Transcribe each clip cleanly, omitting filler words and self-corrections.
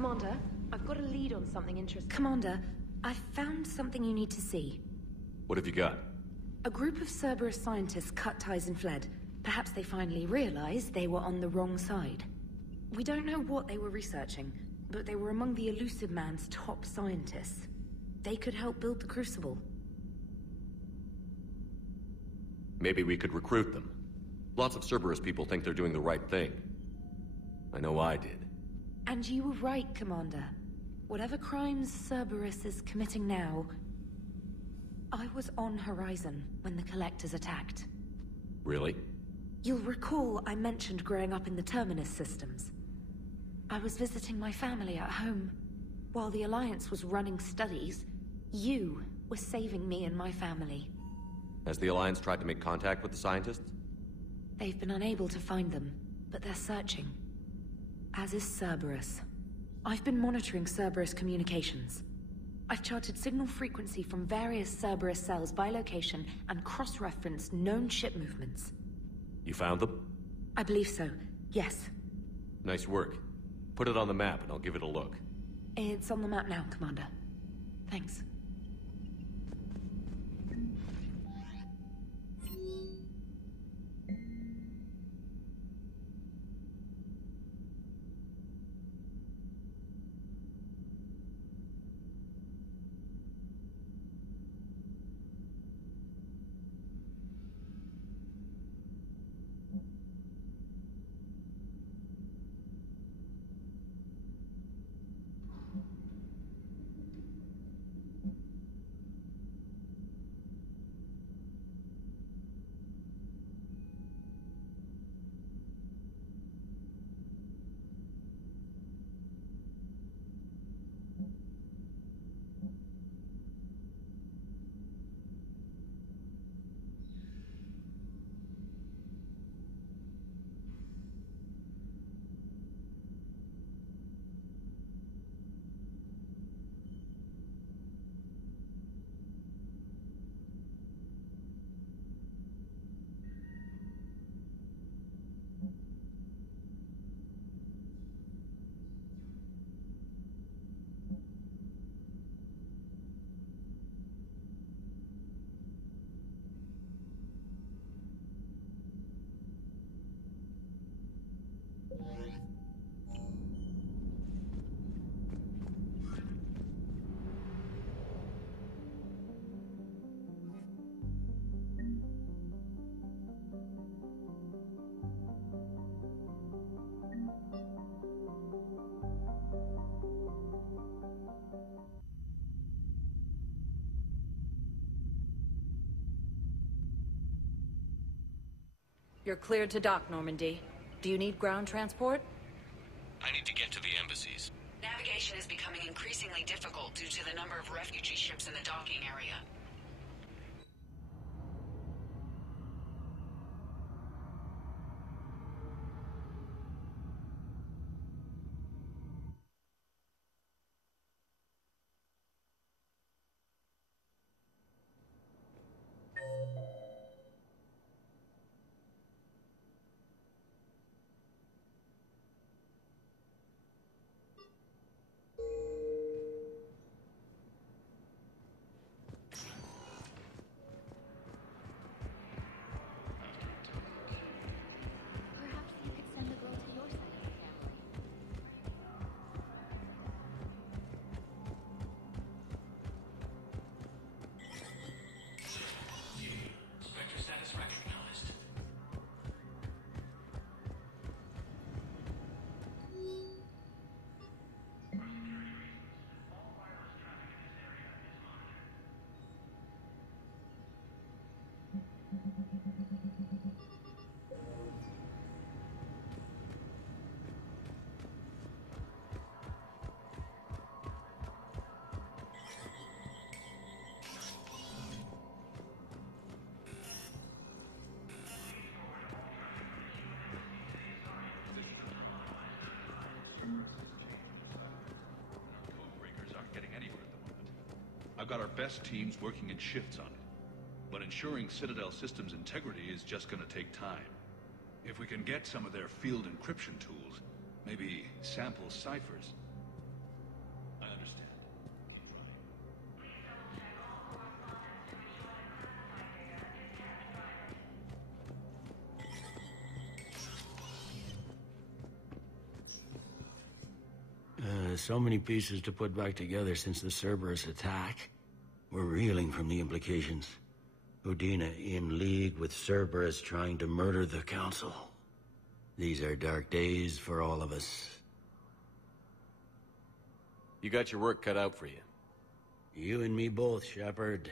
Commander, I've got a lead on something interesting. Commander, I found something you need to see. What have you got? A group of Cerberus scientists cut ties and fled. Perhaps they finally realized they were on the wrong side. We don't know what they were researching, but they were among the Elusive Man's top scientists. They could help build the Crucible. Maybe we could recruit them. Lots of Cerberus people think they're doing the right thing. I know I did. And you were right, Commander. Whatever crimes Cerberus is committing now... I was on Horizon when the Collectors attacked. Really? You'll recall I mentioned growing up in the Terminus systems. I was visiting my family at home. While the Alliance was running studies, you were saving me and my family. Has the Alliance tried to make contact with the scientists? They've been unable to find them, but they're searching. As is Cerberus. I've been monitoring Cerberus communications. I've charted signal frequency from various Cerberus cells by location and cross-referenced known ship movements. You found them? I believe so, yes. Nice work. Put it on the map and I'll give it a look. It's on the map now, Commander. Thanks. You're cleared to dock, Normandy. Do you need ground transport? I need to get to the embassies. Navigation is becoming increasingly difficult due to the number of refugee ships in the docking area. I've got our best teams working in shifts on it. But ensuring Citadel systems integrity is just gonna take time. If we can get some of their field encryption tools, maybe sample ciphers. So many pieces to put back together since the Cerberus attack. We're reeling from the implications. Udina in league with Cerberus trying to murder the Council. These are dark days for all of us. You got your work cut out for you. You and me both, Shepard.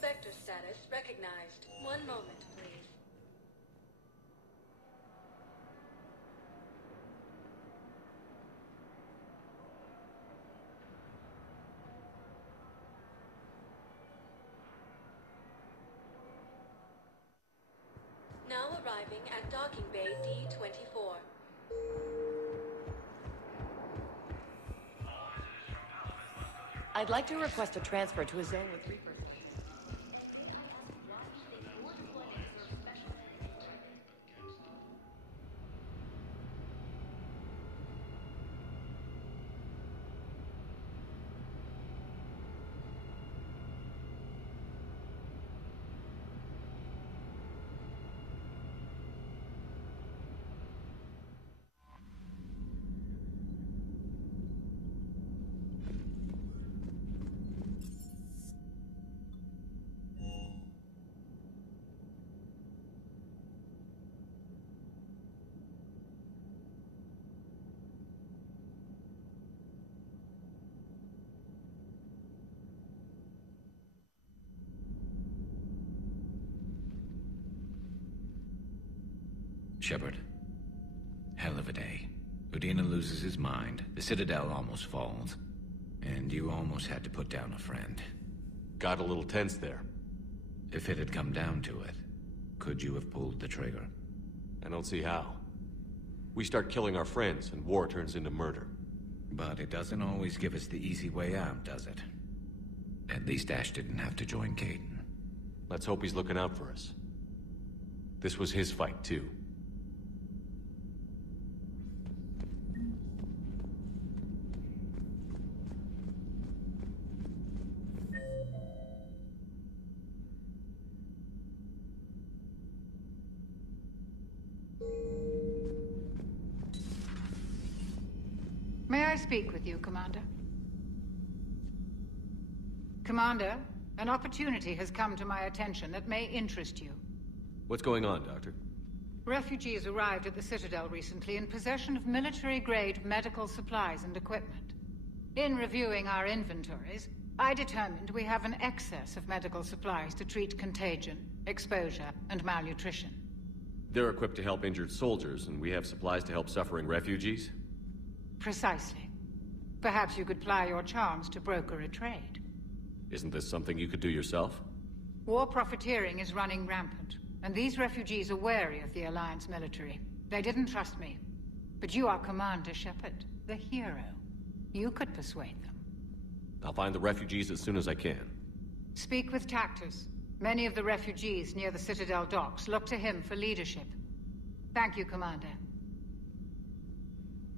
Sector status recognized. One moment, please. Now arriving at docking bay D-24. I'd like to request a transfer to a zone with Reaper. Shepard. Hell of a day. Udina loses his mind, the Citadel almost falls, and you almost had to put down a friend. Got a little tense there. If it had come down to it, could you have pulled the trigger? I don't see how. We start killing our friends, and war turns into murder. But it doesn't always give us the easy way out, does it? At least Ash didn't have to join Caden. Let's hope he's looking out for us. This was his fight, too. May I speak with you, Commander? Commander, an opportunity has come to my attention that may interest you. What's going on, Doctor? Refugees arrived at the Citadel recently in possession of military-grade medical supplies and equipment. In reviewing our inventories, I determined we have an excess of medical supplies to treat contagion, exposure, and malnutrition. They're equipped to help injured soldiers, and we have supplies to help suffering refugees? Precisely. Perhaps you could ply your charms to broker a trade. Isn't this something you could do yourself? War profiteering is running rampant, and these refugees are wary of the Alliance military. They didn't trust me. But you are Commander Shepard, the hero. You could persuade them. I'll find the refugees as soon as I can. Speak with Tactus. Many of the refugees near the Citadel docks look to him for leadership. Thank you, Commander.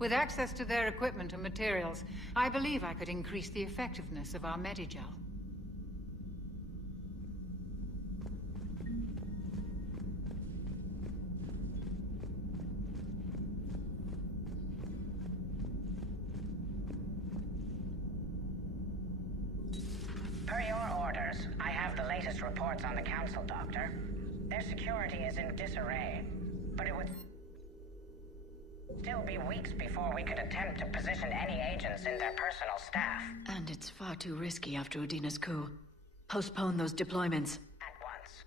With access to their equipment and materials, I believe I could increase the effectiveness of our Medigel. Per your orders, I have the latest reports on the Council, Doctor. Their security is in disarray, but it would still be weeks before we could attempt to position any agents in their personal staff. And it's far too risky after Udina's coup. Postpone those deployments. At once.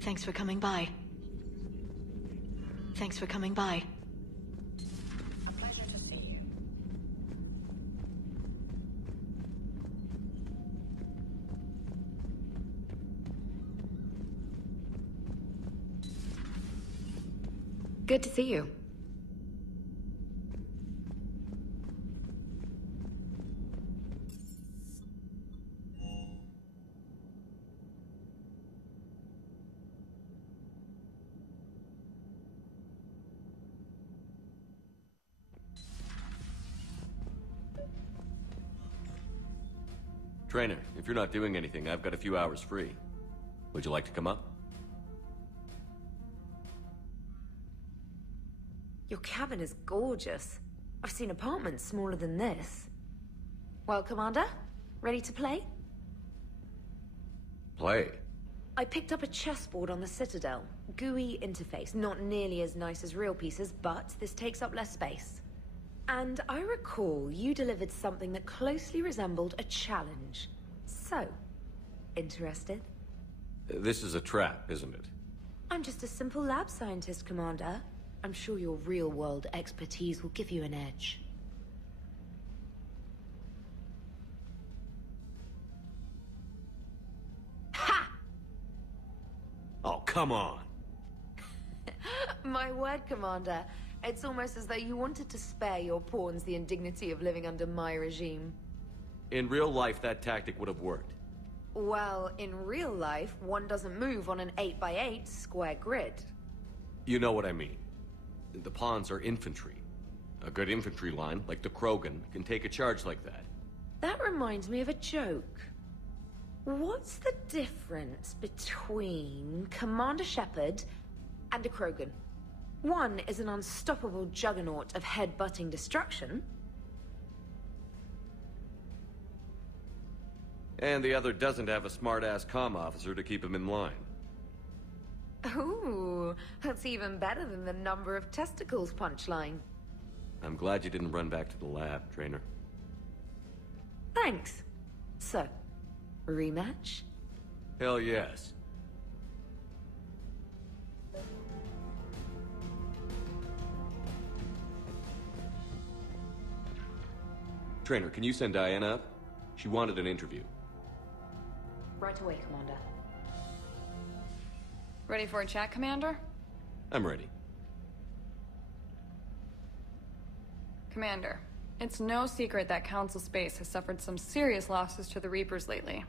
Thanks for coming by. Thanks for coming by. A pleasure to see you. Good to see you. Trainer, if you're not doing anything, I've got a few hours free. Would you like to come up? Your cabin is gorgeous. I've seen apartments smaller than this. Well, Commander, ready to play? Play? I picked up a chessboard on the Citadel. GUI interface, not nearly as nice as real pieces, but this takes up less space. And I recall you delivered something that closely resembled a challenge. So, interested? This is a trap, isn't it? I'm just a simple lab scientist, Commander. I'm sure your real-world expertise will give you an edge. Ha! Oh, come on! My word, Commander. It's almost as though you wanted to spare your pawns the indignity of living under my regime. In real life, that tactic would have worked. Well, in real life, one doesn't move on an 8x8 square grid. You know what I mean. The pawns are infantry. A good infantry line, like the Krogan, can take a charge like that. That reminds me of a joke. What's the difference between Commander Shepard and a Krogan? One is an unstoppable juggernaut of head-butting destruction. And the other doesn't have a smart-ass comm officer to keep him in line. Ooh, that's even better than the number of testicles punchline. I'm glad you didn't run back to the lab, Trainer. Thanks. So, rematch? Hell yes. Trainer, can you send Diana up? She wanted an interview. Right away, Commander. Ready for a chat, Commander? I'm ready. Commander, it's no secret that Council Space has suffered some serious losses to the Reapers lately.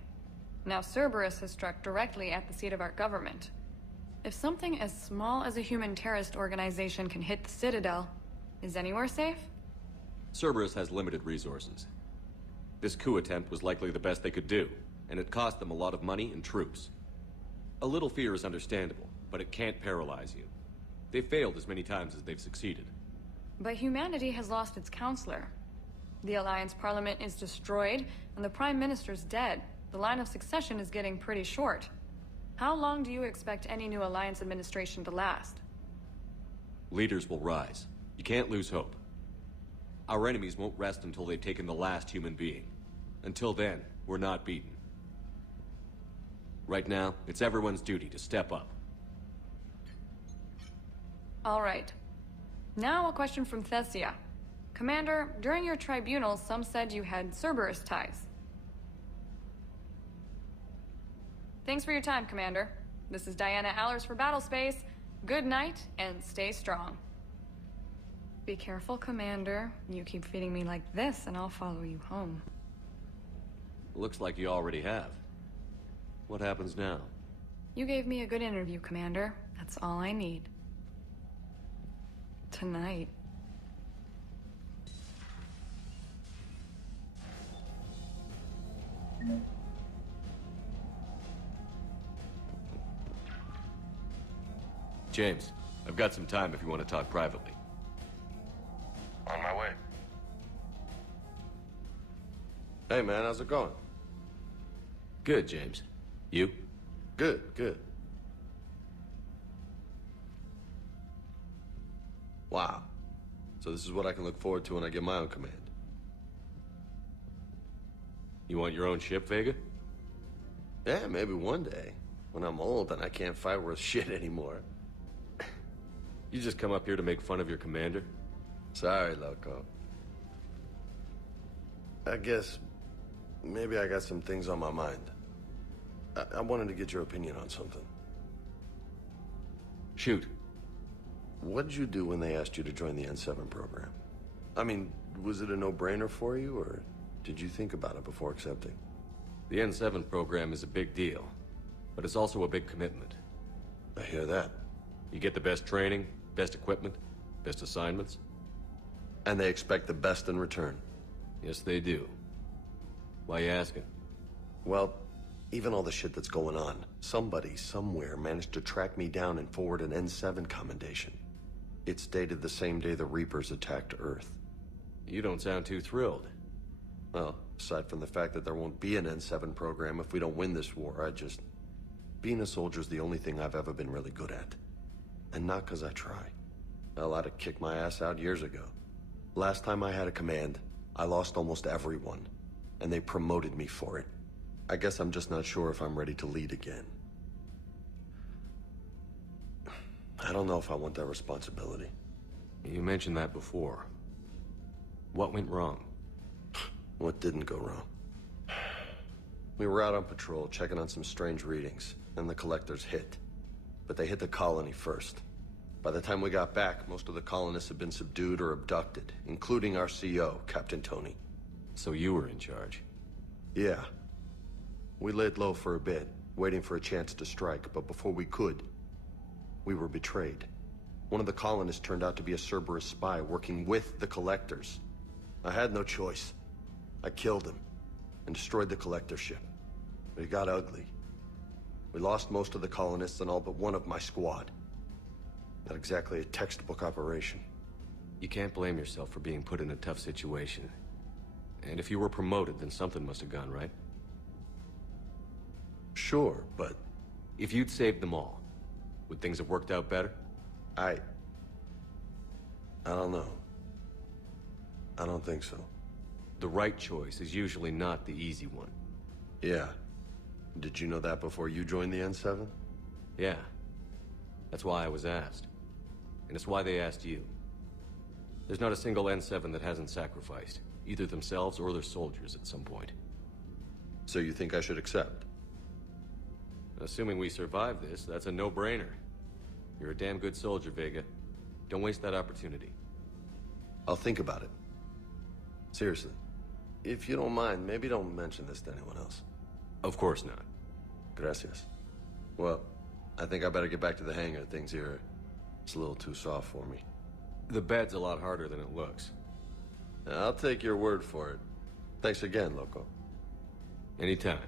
Now Cerberus has struck directly at the seat of our government. If something as small as a human terrorist organization can hit the Citadel, is anywhere safe? Cerberus has limited resources. This coup attempt was likely the best they could do, and it cost them a lot of money and troops. A little fear is understandable, but it can't paralyze you. They've failed as many times as they've succeeded. But humanity has lost its counselor. The Alliance Parliament is destroyed, and the Prime Minister's dead. The line of succession is getting pretty short. How long do you expect any new Alliance administration to last? Leaders will rise. You can't lose hope. Our enemies won't rest until they've taken the last human being. Until then, we're not beaten. Right now, it's everyone's duty to step up. All right. Now a question from Thessia. Commander, during your tribunal, some said you had Cerberus ties. Thanks for your time, Commander. This is Diana Allers for Battlespace. Good night, and stay strong. Be careful, Commander. You keep feeding me like this, and I'll follow you home. Looks like you already have. What happens now? You gave me a good interview, Commander. That's all I need. Tonight. James, I've got some time if you want to talk privately. On my way. Hey man, how's it going? Good, James. You? Good, good. Wow. So this is what I can look forward to when I get my own command. You want your own ship, Vega? Yeah, maybe one day. When I'm old and I can't fight worth shit anymore. You just come up here to make fun of your commander? Sorry, loco. I guess maybe I got some things on my mind. I wanted to get your opinion on something. Shoot. What did you do when they asked you to join the N7 program? I mean, was it a no-brainer for you, or did you think about it before accepting? The N7 program is a big deal, but it's also a big commitment. I hear that. You get the best training, best equipment, best assignments. And they expect the best in return. Yes, they do. Why you asking? Well, even all the shit that's going on, somebody somewhere managed to track me down and forward an N7 commendation. It's dated the same day the Reapers attacked Earth. You don't sound too thrilled. Well, aside from the fact that there won't be an N7 program if we don't win this war, being a soldier's the only thing I've ever been really good at. And not because I try. Hell, I'd have kicked my ass out years ago. Last time I had a command, I lost almost everyone. And they promoted me for it. I guess I'm just not sure if I'm ready to lead again. I don't know if I want that responsibility. You mentioned that before. What went wrong? What didn't go wrong? We were out on patrol, checking on some strange readings, and the collectors hit. But they hit the colony first. By the time we got back, most of the colonists had been subdued or abducted, including our CO, Captain Tony. So you were in charge? Yeah. We laid low for a bit, waiting for a chance to strike, but before we could, we were betrayed. One of the colonists turned out to be a Cerberus spy working with the collectors. I had no choice. I killed him and destroyed the collector ship. But it got ugly. We lost most of the colonists and all but one of my squad. Not exactly a textbook operation. You can't blame yourself for being put in a tough situation. And if you were promoted, then something must have gone right. Sure, but... If you'd saved them all, would things have worked out better? I don't know. I don't think so. The right choice is usually not the easy one. Yeah. Did you know that before you joined the N7? Yeah. That's why I was asked. And it's why they asked you. There's not a single N7 that hasn't sacrificed, either themselves or their soldiers at some point. So you think I should accept? Assuming we survive this, that's a no-brainer. You're a damn good soldier, Vega. Don't waste that opportunity. I'll think about it. Seriously. If you don't mind, maybe don't mention this to anyone else. Of course not. Gracias. Well, I think I better get back to the hangar. Things here, it's a little too soft for me. The bed's a lot harder than it looks. I'll take your word for it. Thanks again, Loco. Anytime.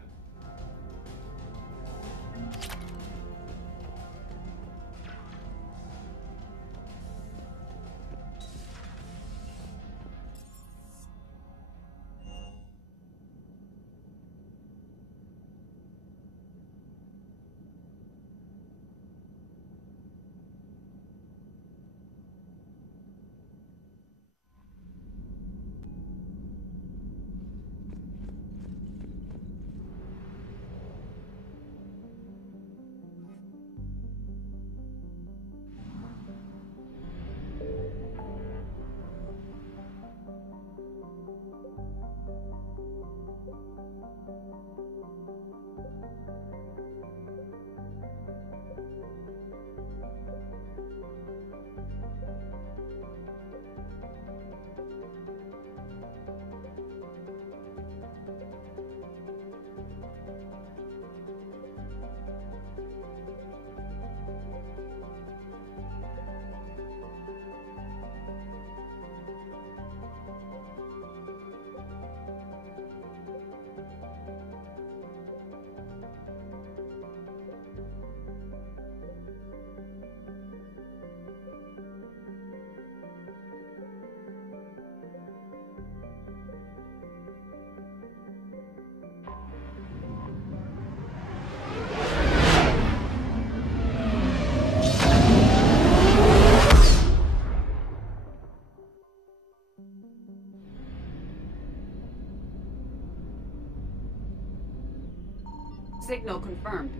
Signal confirmed.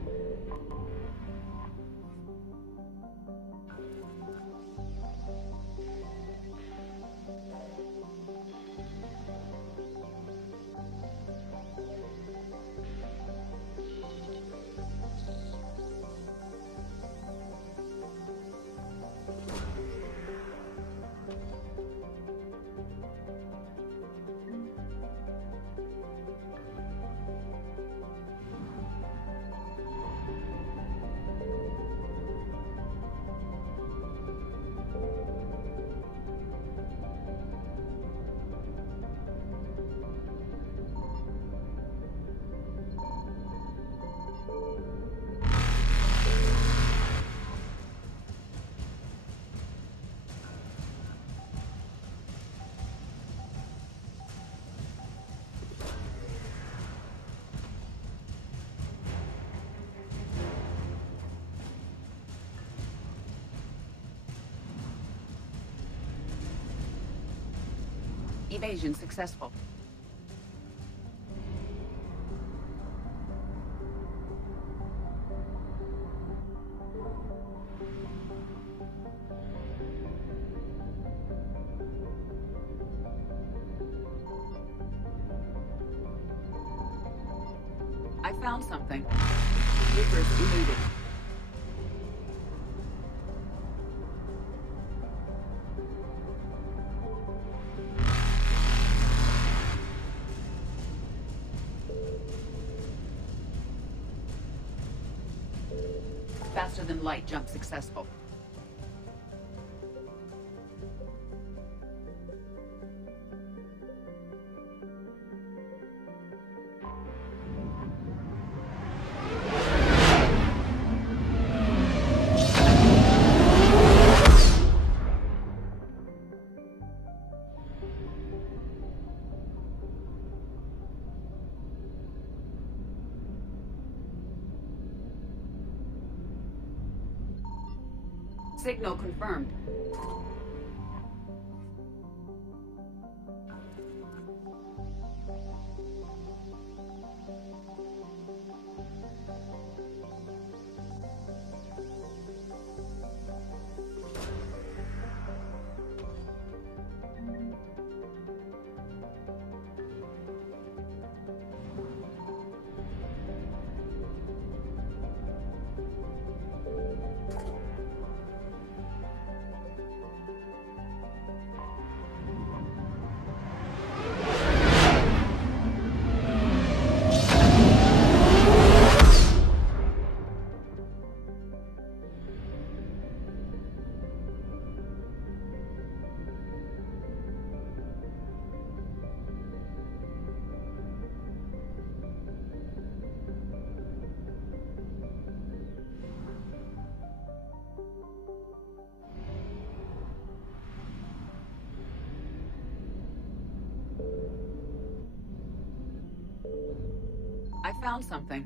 Evasion successful. I found something. Reapers eluded. Faster than light jump successful. Signal confirmed. I found something.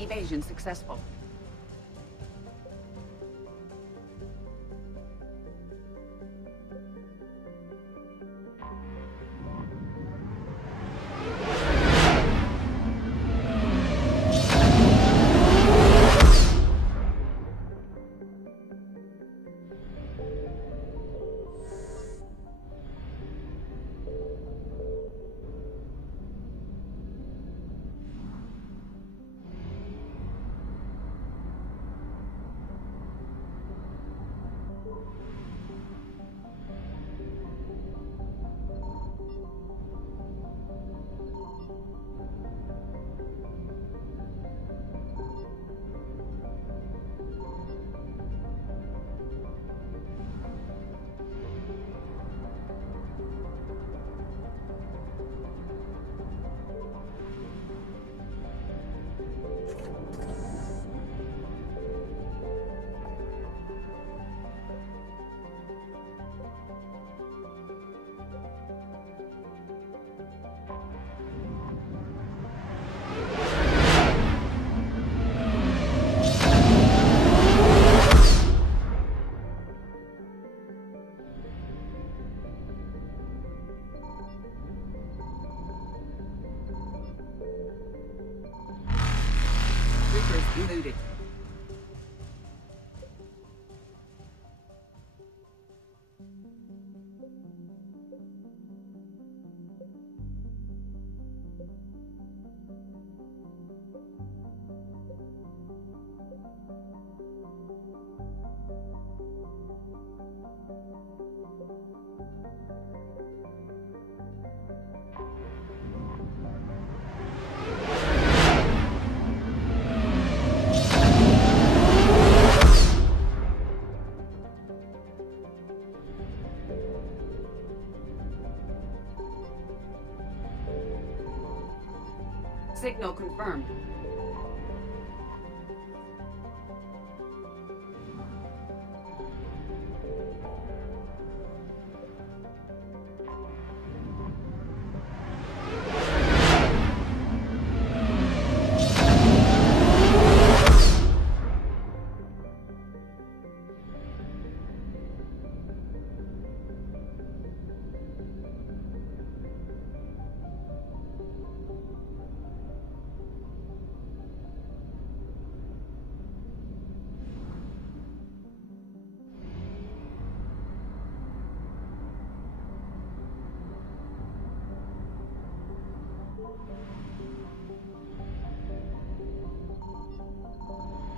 Evasion successful. Reapers eluded. Signal confirmed.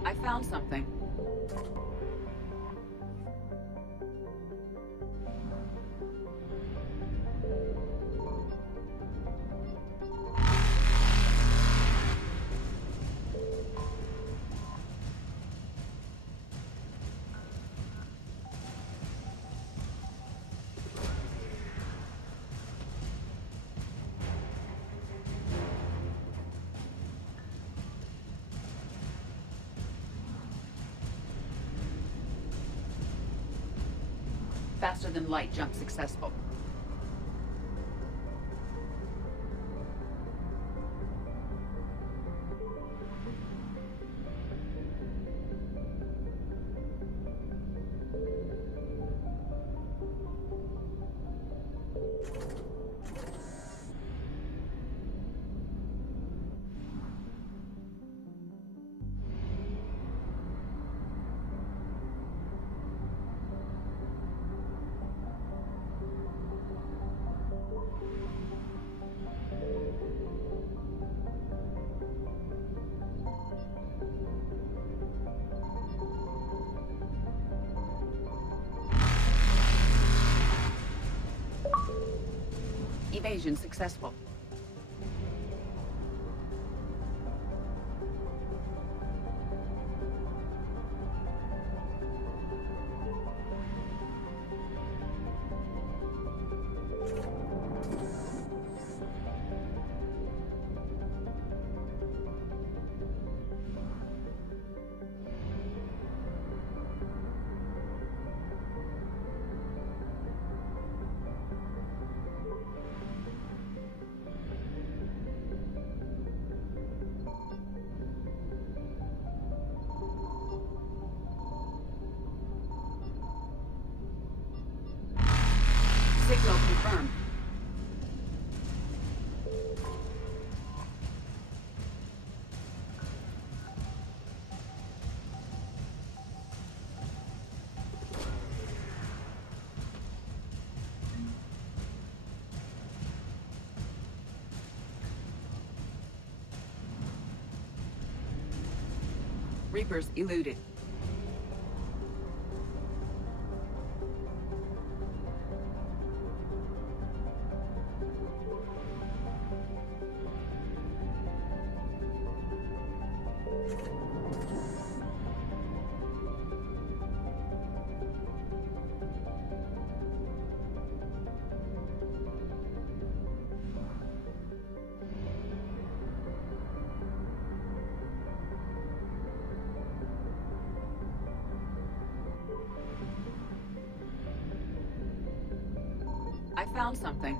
I found something. Faster than light jump successful. Evasion successful. Signal confirmed. Reapers eluded. I found something.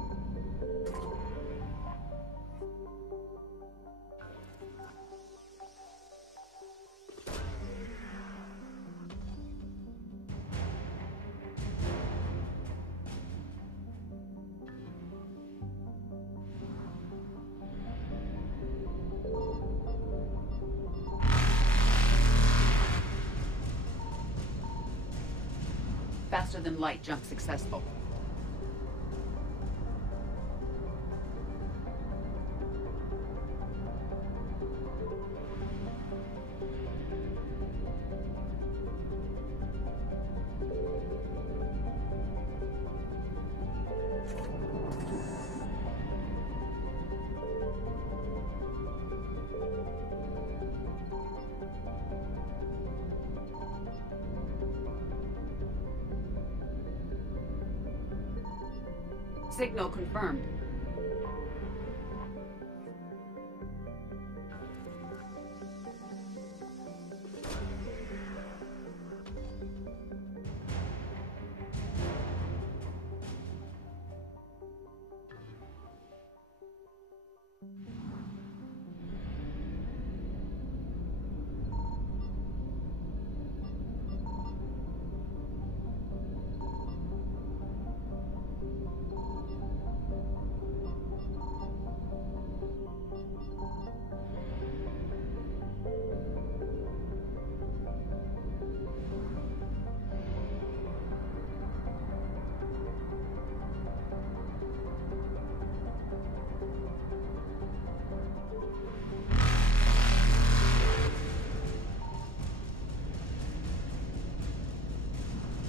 faster than light jump successful. Signal confirmed.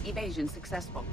Evasion successful.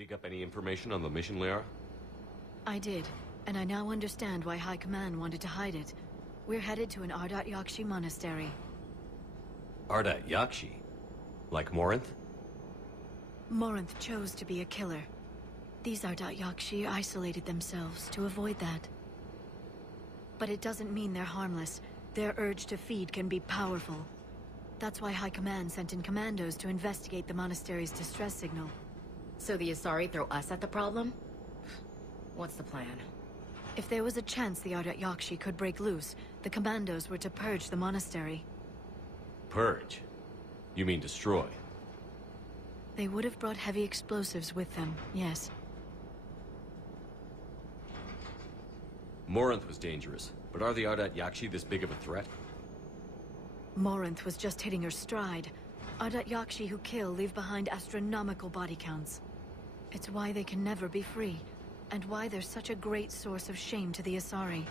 Dig up any information on the mission, Liara? I did, and I now understand why High Command wanted to hide it. We're headed to an Ardat Yakshi monastery. Ardat Yakshi? Like Morinth? Morinth chose to be a killer. These Ardat Yakshi isolated themselves to avoid that. But it doesn't mean they're harmless. Their urge to feed can be powerful. That's why High Command sent in commandos to investigate the monastery's distress signal. So the Asari throw us at the problem? What's the plan? If there was a chance the Ardat Yakshi could break loose, the commandos were to purge the monastery. Purge? You mean destroy? They would have brought heavy explosives with them, yes. Morinth was dangerous, but are the Ardat Yakshi this big of a threat? Morinth was just hitting her stride. Ardat Yakshi who kill leave behind astronomical body counts. It's why they can never be free, and why they're such a great source of shame to the Asari.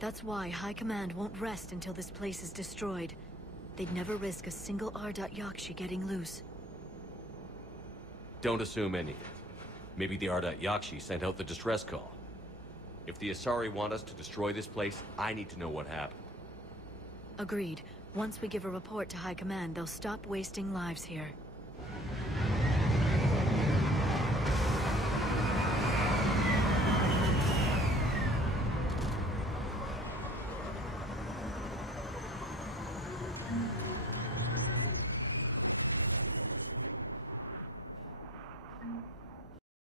That's why High Command won't rest until this place is destroyed. They'd never risk a single Ardat Yakshi getting loose. Don't assume anything. Maybe the Ardat Yakshi sent out the distress call. If the Asari want us to destroy this place, I need to know what happened. Agreed. Once we give a report to High Command, they'll stop wasting lives here.